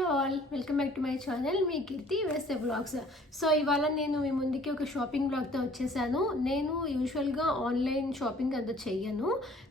Hello all welcome back to my channel. మీ కీర్తి వేసే blogs. So ఇవాళ నేను మీ ముందుకి ఒక షాపింగ్ బ్లాగ్తో వచ్చేసాను. నేను యూజువల్గా ఆన్లైన్ షాపింగ్ అంత చెయ్యను.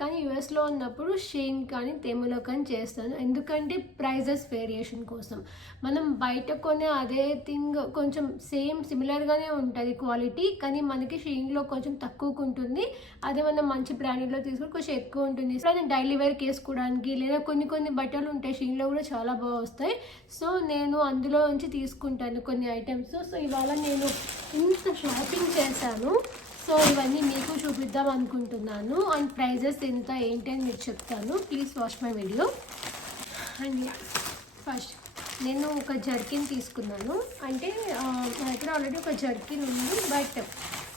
కానీ యూఎస్లో ఉన్నప్పుడు షేన్ కానీ తేమలో కానీ చేస్తాను. ఎందుకంటే ప్రైజెస్ వేరియేషన్ కోసం. మనం బయట కొనే అదే థింగ్ కొంచెం సేమ్ సిమిలర్గానే ఉంటుంది క్వాలిటీ. కానీ మనకి షేన్లో కొంచెం తక్కువకు ఉంటుంది. అదే మనం మంచి బ్రాండెడ్లో తీసుకుని కొంచెం ఎక్కువ ఉంటుంది. డైలీ వేర్ వేసుకోవడానికి లేదా కొన్ని కొన్ని బట్టలు ఉంటాయి షీన్లో కూడా చాలా బాగా వస్తాయి. సో నేను అందులో నుంచి తీసుకుంటాను కొన్ని ఐటమ్స్ సో ఇవాళ నేను ఇంత షాపింగ్ చేశాను. సో ఇవన్నీ మీకు చూపిద్దాం అనుకుంటున్నాను. అండ్ ప్రైజెస్ ఎంత ఏంటి అని మీకు చెప్తాను. Please watch my video and first నేను ఒక జర్కిన్ తీసుకున్నాను. అంటే నా దగ్గర ఆల్రెడీ ఒక జర్కిన్ ఉంది బట్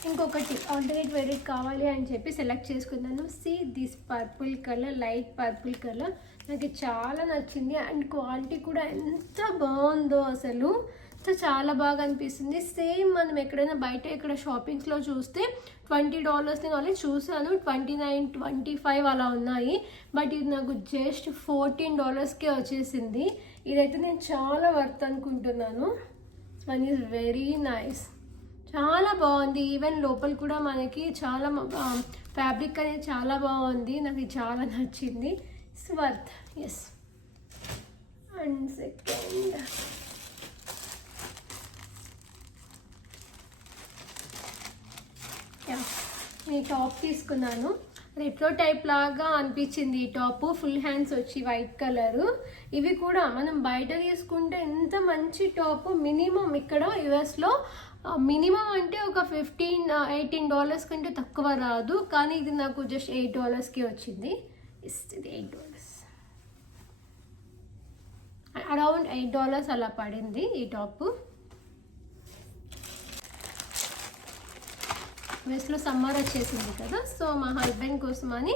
ఇంకొకటి ఆల్టర్నేట్ వెరైట్ కావాలి అని చెప్పి సెలెక్ట్ చేసుకున్నాను. See this purple colour light purple colour నాకు చాలా నచ్చింది. అండ్ క్వాలిటీ కూడా ఎంత బాగుందో అసలు. సో చాలా బాగా అనిపిస్తుంది. సేమ్ మనం ఎక్కడైనా బయట ఎక్కడ షాపింగ్స్లో చూస్తే ట్వంటీ డాలర్స్ నేను ఆల్రెడీ చూసాను ట్వంటీ నైన్ ట్వంటీ ఫైవ్ అలా ఉన్నాయి. బట్ ఇది నాకు జస్ట్ ఫోర్టీన్ డాలర్స్కే వచ్చేసింది. ఇదైతే నేను చాలా వర్త్ అనుకుంటున్నాను. వన్ ఈజ్ వెరీ నైస్ చాలా బాగుంది. ఈవెన్ లోపల కూడా మనకి చాలా ఫ్యాబ్రిక్ అనేది చాలా బాగుంది. నాకు చాలా నచ్చింది. ఇట్స్ ఎస్ అండ్ సెకండ్ ఈ టాప్ తీసుకున్నాను. రెట్రో టైప్ లాగా అనిపించింది. ఈ టాప్ ఫుల్ హ్యాండ్స్ వచ్చి వైట్ కలరు ఇవి కూడా మనం బయట తీసుకుంటే ఎంత మంచి టాప్ మినిమం ఇక్కడ యుఎస్లో మినిమం అంటే ఒక ఫిఫ్టీన్ ఎయిటీన్ డాలర్స్ కంటే తక్కువ రాదు. కానీ ఇది నాకు జస్ట్ ఎయిట్ డాలర్స్కి వచ్చింది. ఇది eight dollars around eight dollars అలా పడింది ఈ టాప్. వెస్ట్లో సమ్మర్ వచ్చేసింది కదా సో మా హస్బెండ్ కోసమని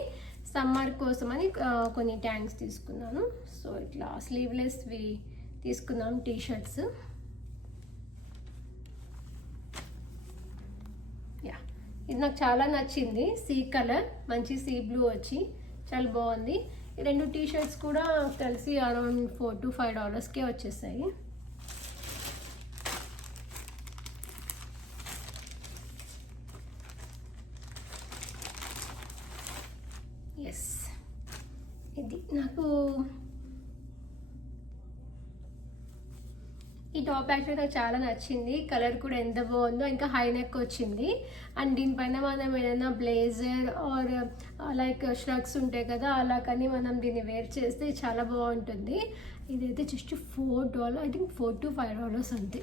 సమ్మర్ కోసమని అని కొన్ని ట్యాంక్స్ తీసుకున్నాను. సో ఇట్లా స్లీవ్లెస్వి తీసుకున్నాం టీ షర్ట్స్ యా ఇది నాకు చాలా నచ్చింది. సీ కలర్ మంచి సీ బ్లూ వచ్చి. చాలా బాగుంది. ఈ రెండు టీ షర్ట్స్ కూడా కలిసి అరౌండ్ ఫోర్ టు ఫైవ్ డాలర్స్కే వచ్చేసాయి ఎస్ ఇది నాకు ఈ టాప్ యాక్చువల్గా నాకు చాలా నచ్చింది. కలర్ కూడా ఎంత బాగుందో ఇంకా హై నెక్ వచ్చింది. అండ్ దీనిపైన మనం ఏదైనా బ్లేజర్ ఆర్ లైక్ షర్ట్స్ ఉంటాయి కదా అలా కానీ మనం దీన్ని వేర్ చేస్తే చాలా బాగుంటుంది. ఇదైతే just four dollar I think four to five dollars అంతే.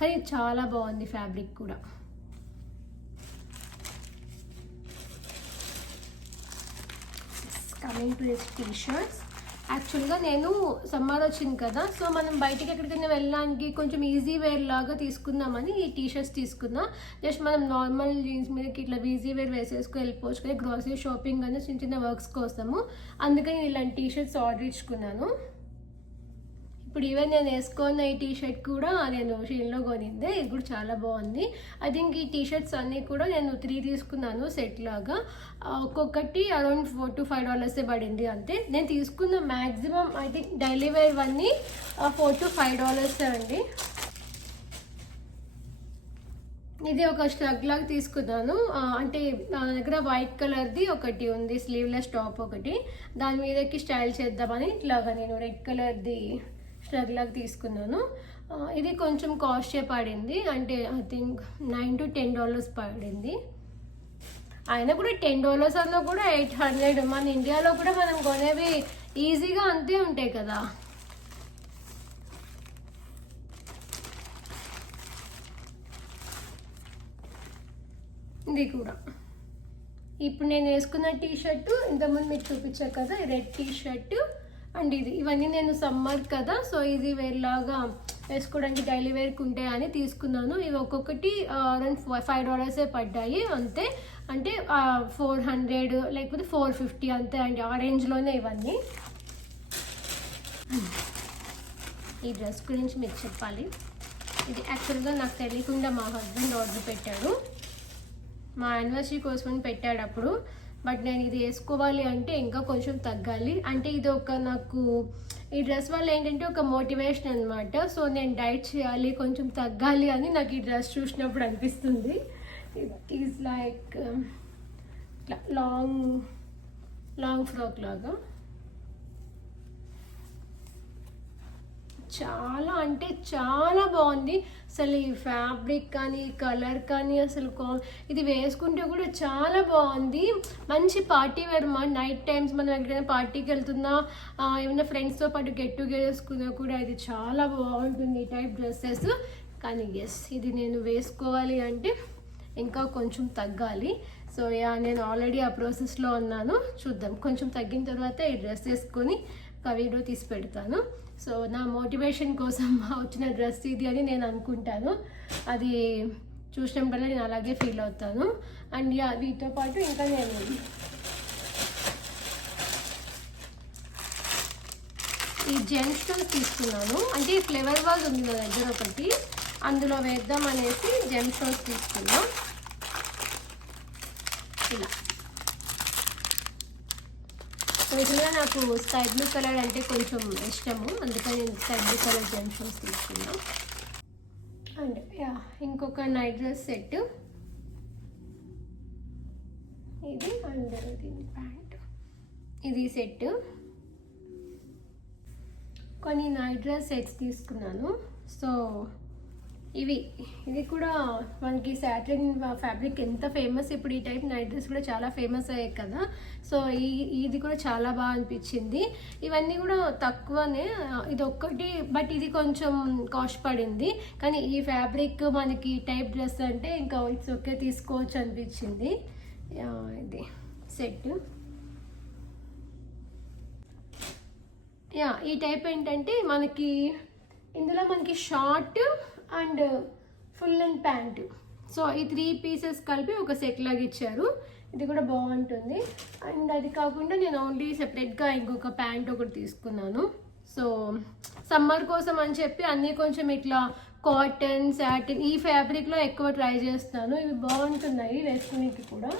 కానీ చాలా బాగుంది ఫ్యాబ్రిక్ కూడా. Coming to this T shirts యాక్చువల్గా నేను సమ్మర్ వచ్చింది కదా సో మనం బయటికి ఎక్కడికైనా వెళ్ళడానికి కొంచెం ఈజీ వేర్ లాగా తీసుకుందామని ఈ టీ షర్ట్స్ తీసుకున్నా. జస్ట్ మనం నార్మల్ జీన్స్ మీదకి ఇట్లా ఈజీ వేర్ వేసేసుకుని వెళ్ళిపోవచ్చు కదా గ్రాసరీ షాపింగ్ అని చిన్న చిన్న వర్క్స్ కోసము. అందుకని ఇలాంటి టీషర్ట్స్ ఆర్డర్ ఇచ్చుకున్నాను. ఇప్పుడు ఈవెన్ నేను వేసుకున్న ఈ టీ షర్ట్ కూడా నేను షీన్లో కొనిందే. ఇది కూడా చాలా బాగుంది. ఐ థింక్ ఈ టీ షర్ట్స్ అన్నీ కూడా నేను త్రీ తీసుకున్నాను సెట్ లాగా. ఒక్కొక్కటి అరౌండ్ ఫోర్ టు ఫైవ్ డాలర్సే పడింది అంతే. నేను తీసుకున్న maximum I think daily wear అన్నీ ఫోర్ టు ఫైవ్ డాలర్సే అండి. ఇది ఒక స్ట్రగ్ లాగా తీసుకున్నాను. అంటే నా దగ్గర వైట్ కలర్ది ఒకటి ఉంది స్లీవ్లెస్ టాప్ ఒకటి. దాని మీదకి స్టైల్ చేద్దామని ఇట్లాగా నేను రెడ్ కలర్ది స్ట్రగ్లాగా తీసుకున్నాను. ఇది కొంచెం కాస్ట్ పడింది. అంటే I think nine to ten dollars పడింది. అయినా కూడా టెన్ డాలర్స్ అన్నా కూడా ఎయిట్ హండ్రెడ్. మన ఇండియాలో కూడా మనం కొనేవి ఈజీగా అంతే ఉంటాయి కదా. ఇది కూడా. ఇప్పుడు నేను వేసుకున్న టీ షర్టు ఇంతకుముందు మీకు చూపించాను కదా రెడ్ టీ షర్టు అండ్ ఇది ఇవన్నీ నేను సమ్మర్ కదా సో ఇది వేర్లాగా వేసుకోవడానికి డైలీ వేర్కి ఉంటాయి అని తీసుకున్నాను. ఇవి ఒక్కొక్కటి అరౌండ్ ఫైవ్ డాలర్సే పడ్డాయి అంతే. అంటే ఫోర్ హండ్రెడ్ లేకపోతే ఫోర్ ఫిఫ్టీ అంతే అండి ఆ రేంజ్లోనే ఇవన్నీ. ఈ డ్రెస్ గురించి మీకు చెప్పాలి. ఇది యాక్చువల్గా నాకు తెలియకుండా మా హస్బెండ్ ఆర్డర్ పెట్టాడు. మా యానివర్సరీ కోసమని పెట్టాడు అప్పుడు. బట్ నేను ఇది వేసుకోవాలి అంటే ఇంకా కొంచెం తగ్గాలి. అంటే ఇది ఒక నాకు ఈ డ్రెస్ వల్ల ఏంటంటే ఒక మోటివేషన్ అనమాట సో నేను డైట్ చేయాలి కొంచెం తగ్గాలి అని నాకు ఈ డ్రెస్ చూసినప్పుడు అనిపిస్తుంది. It is like long long frock లాగా. చాలా అంటే చాలా బాగుంది. అసలు ఈ ఫ్యాబ్రిక్ కానీ కలర్ కానీ అసలు కా- ఇది వేసుకుంటే కూడా చాలా బాగుంది. మంచి పార్టీ వేర్ మా నైట్ టైమ్స్ మనం ఎక్కడైనా పార్టీకి వెళ్తున్నా ఏమైనా ఫ్రెండ్స్తో పాటు గెట్ టుగెదర్స్కున్నా కూడా ఇది చాలా బాగుంటుంది ఈ టైప్ డ్రెస్సెస్ కానీ ఎస్ ఇది నేను వేసుకోవాలి అంటే ఇంకా కొంచెం తగ్గాలి. సో యా నేను ఆల్రెడీ ఆ ప్రాసెస్లో ఉన్నాను. చూద్దాం. కొంచెం తగ్గిన తర్వాత ఈ డ్రెస్ వేసుకొని ఒక వీడియో తీసి పెడతాను. సో నా మోటివేషన్ కోసం వచ్చిన డ్రెస్ ఇది అని నేను అనుకుంటాను. అది చూసినప్పుడల్లా నేను అలాగే ఫీల్ అవుతాను. అండ్ యా వీటితో పాటు ఇంకా నేను ఈ జెమ్ స్టోన్స్ తీసుకున్నాను. అంటే ఫ్లేవర్ వాజ్ ఉంది నా దగ్గర ఒకటి. అందులో వేద్దాం అనేసి జెమ్ స్టోన్స్ తీసుకున్నాం. ఇలా యాక్చువల్గా నాకు స్కై బ్లూ కలర్ అంటే కొంచెం ఇష్టము. అందుకని నేను స్కై బ్లూ కలర్ జంక్షన్స్ తీసుకున్నాను తీసుకున్నాం. అండ్ యా ఇంకొక నైట్ డ్రెస్ సెట్. ఇది అండ్ దీని ప్యాంట్. ఇది సెట్. కొన్ని నైట్ డ్రెస్ సెట్స్ తీసుకున్నాను. సో ఇవి ఇది కూడా మనకి శాటిన్ ఫ్యాబ్రిక్ ఎంత ఫేమస్ ఇప్పుడు ఈ టైప్ నైట్ డ్రెస్ కూడా చాలా ఫేమస్ అయ్యాయి కదా. సో ఈ ఇది కూడా చాలా బాగా అనిపించింది. ఇవన్నీ కూడా తక్కువనే ఇది ఒక్కటి బట్ ఇది కొంచెం కాస్ట్ పడింది. కానీ ఈ ఫ్యాబ్రిక్ మనకి టైప్ డ్రెస్ అంటే ఇంకా ఇట్స్ ఓకే తీసుకోవచ్చు అనిపించింది. యా, ఇది సెట్. యా ఈ టైప్ ఏంటంటే మనకి ఇందులో మనకి short and full and pant. So ఈ త్రీ పీసెస్ కలిపి ఒక సెట్ లాగా ఇచ్చారు. ఇది కూడా బాగుంటుంది. అండ్ అది కాకుండా నేను ఓన్లీ సెపరేట్గా ఇంకొక ప్యాంట్ ఒకటి తీసుకున్నాను. సో సమ్మర్ కోసం అని చెప్పి అన్నీ కొంచెం ఇట్లా కాటన్ శాటిన్ ఈ ఫ్యాబ్రిక్లో ఎక్కువ ట్రై చేస్తాను. ఇవి బాగుంటున్నాయి వేసుకునేకి కూడా.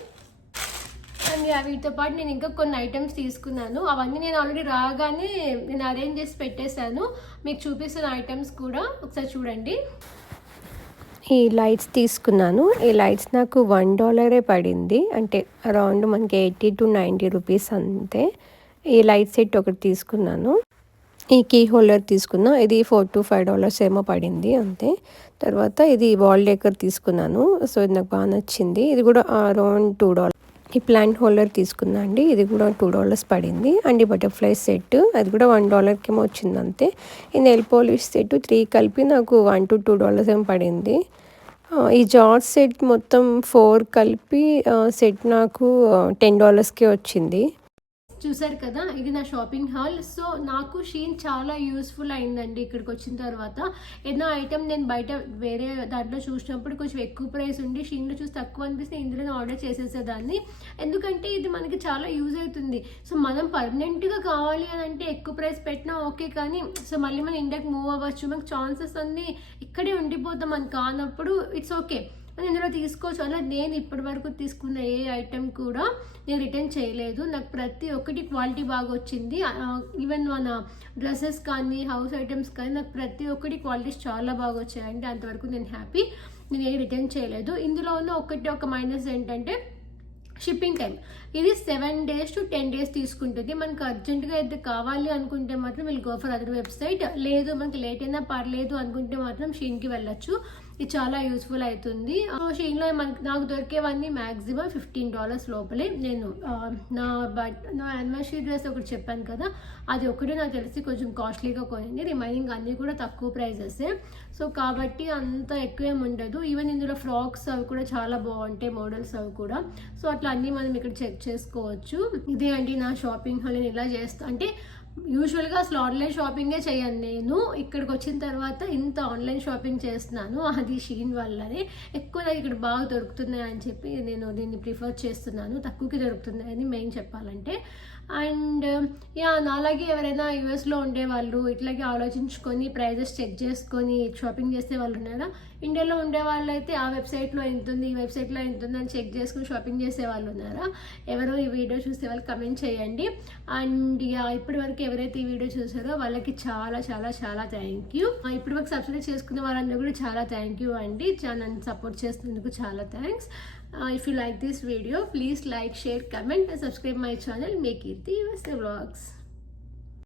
అండ్ వీటితో పాటు నేను ఇంకా కొన్ని ఐటమ్స్ తీసుకున్నాను. అవన్నీ నేను ఆల్రెడీ రాగానే నేను అరేంజ్ చేసి పెట్టేశాను. మీకు చూపిస్తున్న ఐటమ్స్ కూడా ఒకసారి చూడండి. ఈ లైట్స్ తీసుకున్నాను. ఈ లైట్స్ నాకు వన్ డాలరే పడింది. అంటే అరౌండ్ మనకి ఎయిటీ టు నైంటీ రూపీస్ అంతే. ఈ లైట్ సెట్ ఒకటి తీసుకున్నాను. ఈ కీ హోల్డర్ తీసుకున్నా. ఇది ఫోర్ టు ఫైవ్ డాలర్స్ ఏమో పడింది అంతే. తర్వాత ఇది వాల్ డేకర్ తీసుకున్నాను. సో ఇది నాకు బాగా నచ్చింది. ఇది కూడా అరౌండ్ టూ డాలర్ ఈ ప్లాంట్ హోల్డర్ తీసుకున్నా అండి? ఇది కూడా టూ డాలర్స్ పడింది. అండ్ ఈ బటర్ఫ్లై సెట్. అది కూడా వన్ డాలర్కి ఏమో వచ్చింది అంతే. ఈ నెల్ పాలిష్ సెట్ త్రీ కలిపి నాకు వన్ టు టూ డాలర్స్ ఏమో పడింది. ఈ జార్జ్ సెట్ మొత్తం ఫోర్ కలిపి సెట్ నాకు టెన్ డాలర్స్కే వచ్చింది. చూసారు కదా ఇది నా షాపింగ్ హాల్. సో నాకు షీన్ చాలా యూస్ఫుల్ అయిందండి ఇక్కడికి వచ్చిన తర్వాత. ఏదో ఐటమ్ నేను బయట వేరే దాంట్లో చూసినప్పుడు కొంచెం ఎక్కువ ప్రైస్ ఉండి షీన్లో చూసి తక్కువ అనిపిస్తే ఇందులోనే ఆర్డర్ చేసేసేదాన్ని. ఎందుకంటే ఇది మనకి చాలా యూజ్ అవుతుంది. సో మనం పర్మనెంట్గా కావాలి అని అంటే ఎక్కువ ప్రైస్ పెట్టినా ఓకే కానీ సో మళ్ళీ మనం ఇండియాకి మూవ్ అవ్వచ్చు. మనకు ఛాన్సెస్ అన్నీ ఇక్కడే ఉండిపోతాం అని కానప్పుడు ఇట్స్ ఓకే అని ఇందులో తీసుకోవచ్చు. అలా నేను ఇప్పటి వరకు తీసుకున్న ఏ ఐటెం కూడా నేను రిటర్న్ చేయలేదు. నాకు ప్రతి ఒక్కటి క్వాలిటీ బాగా వచ్చింది. ఈవెన్ మన డ్రెస్సెస్ కానీ హౌస్ ఐటమ్స్ కానీ నాకు ప్రతి ఒక్కటి క్వాలిటీస్ చాలా బాగా వచ్చాయండి అంతవరకు నేను హ్యాపీ నేను ఏ రిటర్న్ చేయలేదు. ఇందులో ఉన్న ఒకటి ఒక మైనస్ ఏంటంటే షిప్పింగ్ టైం ఇది seven days to ten days తీసుకుంటుంది. మనకు అర్జెంటుగా అయితే కావాలి అనుకుంటే మాత్రం వీళ్ళు గో ఫర్ అదర్ వెబ్సైట్ లేదు మనకి లేట్ అయినా పర్లేదు అనుకుంటే మాత్రం షీన్కి వెళ్ళొచ్చు. ఇది చాలా యూస్ఫుల్ అవుతుంది. షీన్లో మనకి నాకు దొరికేవన్నీ మ్యాక్సిమం ఫిఫ్టీన్ డాలర్స్ లోపలే నేను నా బట్ నా యానివర్సరీ డ్రెస్ ఒకటి చెప్పాను కదా అది ఒకటి నాకు తెలిసి కొంచెం కాస్ట్లీగా కొనింది. రిమైనింగ్ అన్నీ కూడా తక్కువ ప్రైజెసే. సో కాబట్టి అంత ఎక్కువేం ఉండదు. ఈవెన్ ఇందులో ఫ్రాక్స్ అవి కూడా చాలా బాగుంటాయి మోడల్స్ అవి కూడా. సో అట్లా అన్నీ మనం ఇక్కడ చెక్ చేసుకోవచ్చు. ఇదే అండి నా షాపింగ్ హాల్ నేను ఇలా చేస్తా అంటే యూజువల్గా అసలు ఆన్లైన్ షాపింగే చేయను నేను ఇక్కడికి వచ్చిన తర్వాత ఇంత ఆన్లైన్ షాపింగ్ చేస్తున్నాను. అది షీన్ వల్లనే ఎక్కువ ఇక్కడ బాగా దొరుకుతున్నాయి అని చెప్పి నేను దీన్ని ప్రిఫర్ చేస్తున్నాను. తక్కువకి దొరుకుతున్నాయని మెయిన్ చెప్పాలంటే. అండ్ యా నాలాగే ఎవరైనా యూఎస్లో ఉండేవాళ్ళు ఇట్లాగే ఆలోచించుకొని ప్రైజెస్ చెక్ చేసుకొని షాపింగ్ చేసే వాళ్ళు ఉన్నారా? ఇండియాలో ఉండే వాళ్ళు అయితే ఆ వెబ్సైట్లో ఎంత ఉంది ఈ వెబ్సైట్లో ఎంత ఉంది అని చెక్ చేసుకుని షాపింగ్ చేసే వాళ్ళు ఉన్నారా? ఎవరో ఈ వీడియో చూసే వాళ్ళు కమెంట్ చేయండి. అండ్ యా ఇప్పటి వరకు ఎవరైతే ఈ వీడియో చూసారో వాళ్ళకి చాలా చాలా చాలా థ్యాంక్ యూ. ఇప్పటి వరకు సబ్స్క్రైబ్ చేసుకున్న వాళ్ళందరూ కూడా చాలా థ్యాంక్ యూ అండి. చా- నన్ను సపోర్ట్ చేస్తున్నందుకు చాలా thanks. Uh, if you like this video, please like, share, comment and subscribe my channel Make it the US Vlogs.